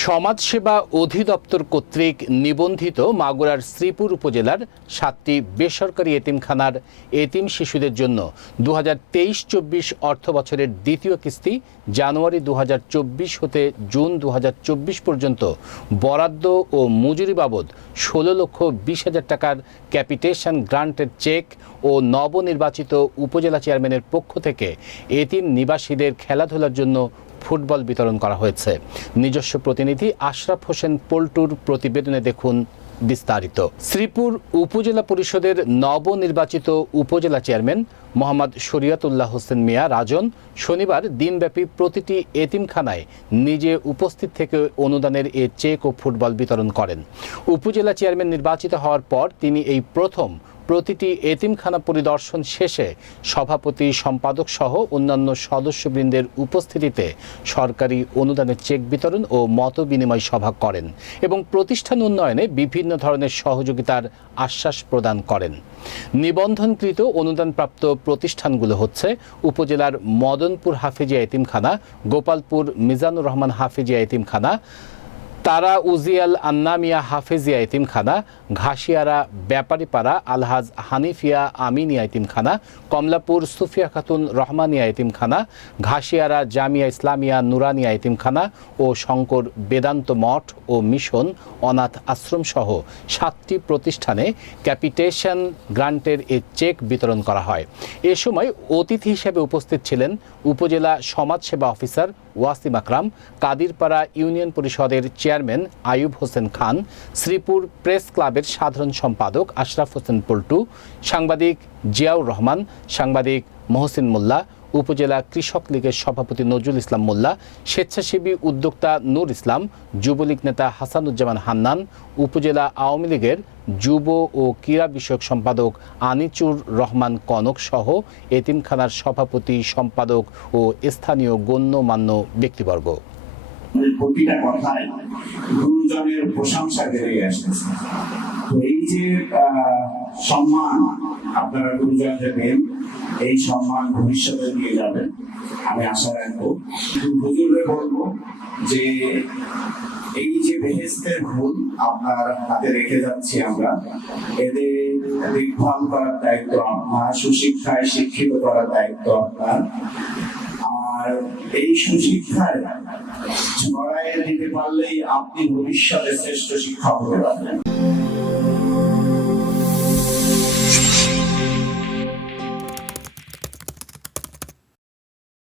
সমাজসেবা অধিদপ্তর কর্তৃক নিবন্ধিত মাগুরার শ্রীপুর উপজেলার সাতটি বেসরকারি এতিমখানার এতিম শিশুদের জন্য দু হাজার তেইশ চব্বিশ অর্থ বছরের দ্বিতীয় কিস্তি জানুয়ারি দু হাজার চব্বিশ হতে জুন দু হাজার চব্বিশ পর্যন্ত। বরাদ্দ ও মজুরি বাবদ ষোলো লক্ষ বিশ হাজার টাকার ক্যাপিটেশন গ্রান্টের চেক ও নবনির্বাচিত উপজেলা চেয়ারম্যানের পক্ষ থেকে এতিম নিবাসীদের খেলাধুলার জন্য ফুটবল বিতরণ করা হয়েছে। নিজস্ব প্রতিনিধি আশরাফ হোসেন পল্টুর প্রতিবেদনে দেখুন বিস্তারিত। শ্রীপুর উপজেলা পরিষদের নবনির্বাচিত উপজেলা চেয়ারম্যান মোহাম্মদ শরিয়াতুল্লাহ হোসেন মিয়া রাজন শনিবার দিনব্যাপী প্রতিটি এতিমখানায় নিজে উপস্থিত থেকে অনুদানের এ চেক ও ফুটবল বিতরণ করেন। উপজেলা চেয়ারম্যান নির্বাচিত হওয়ার পর তিনি এই প্রথম প্রতিটি এতিমখানা পরিদর্শন শেষে সভাপতি, সম্পাদক সহ অন্যান্য সদস্যবৃন্দের উপস্থিতিতে সরকারি অনুদানের চেক বিতরণ ও মত বিনিময় সভা করেন এবং প্রতিষ্ঠান উন্নয়নে বিভিন্ন ধরনের সহযোগিতার আশ্বাস প্রদান করেন। নিবন্ধনকৃত অনুদানপ্রাপ্ত প্রতিষ্ঠানগুলো হচ্ছে উপজেলার মদনপুর হাফিজিয়া এতিমখানা, গোপালপুর মিজানুর রহমান হাফিজিয়া এতিমখানা তারা উজিয়াল আন্নামিয়া হাফেজিয়া এতিমখানা, ঘাসিয়ারা ব্যাপারীপাড়া, আলহাজ হানিফিয়া আমিনিয়া এতিমখানা, কমলাপুর সুফিয়া খাতুন রহমানিয়া এতিমখানা, ঘাসিয়ারা জামিয়া ইসলামিয়া নুরানিয়া এতিমখানা ও শঙ্কর বেদান্ত মঠ ও মিশন অনাথ আশ্রম সহ সাতটি প্রতিষ্ঠানে ক্যাপিটেশন গ্রান্টের এ চেক বিতরণ করা হয়। এ সময় অতিথি হিসেবে উপস্থিত ছিলেন উপজেলা সমাজসেবা অফিসার ওয়াসিম আকরাম, কাদিরপাড়া ইউনিয়ন পরিষদের চেয়ারম্যান আয়ুব হোসেন খান, শ্রীপুর প্রেস ক্লাবের সাধারণ সম্পাদক আশরাফ হোসেন পল্টু, সাংবাদিক জিয়াউর রহমান, সাংবাদিক মহসিন মোল্লা উপজেলা কৃষক লীগের সভাপতি নজরুল ইসলাম মোল্লা, স্বেচ্ছাসেবী উদ্যোক্তা নূর ইসলাম, যুবলীগ নেতা হাসানুজ্জামান হান্নান, উপজেলা আওয়ামী লীগের যুব ও ক্রীড়া বিষয়ক সম্পাদক আনিচুর রহমান কনক সহ এতিমখানার সভাপতি, সম্পাদক ও স্থানীয় গণ্যমান্য ব্যক্তিবর্গ। মানে প্রতিটা কথায় গুরুজনের প্রশংসা এই যে সম্মান আপনারা গুরুজন এই সম্মান ভবিষ্যতে নিয়ে যাবেন, আমি আশা রাখব। হুজুরে বলব যে এই যে বেহেস্তের ভুল আপনার হাতে রেখে যাচ্ছি আমরা, এদের দেখভাল করার দায়িত্ব আপনার, সুশিক্ষায় শিক্ষিত করার দায়িত্ব আপনার। আর এই সুশিক্ষায় ছড়াইয়ে দিতে পারলেই আপনি ভবিষ্যতে শ্রেষ্ঠ শিক্ষক হতে পারবেন।